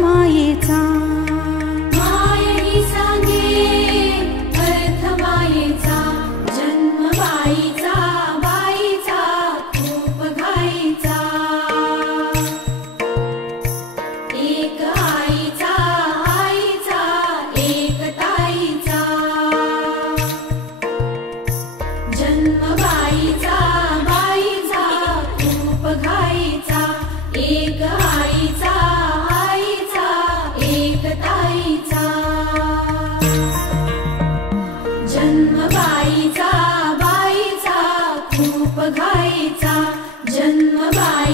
मायेचा माय ही सांगे अर्थ मायेचा जन्म बाईचा बाईचा खूप घाईचा एक आईचा आईचा एक ताईचा जन्म बाईचा बाईचा खूप घाईचा एक आईचा आईचा एक ताईचा जन्म बाईचा बाईचा खूप घाईचा जन्म बाई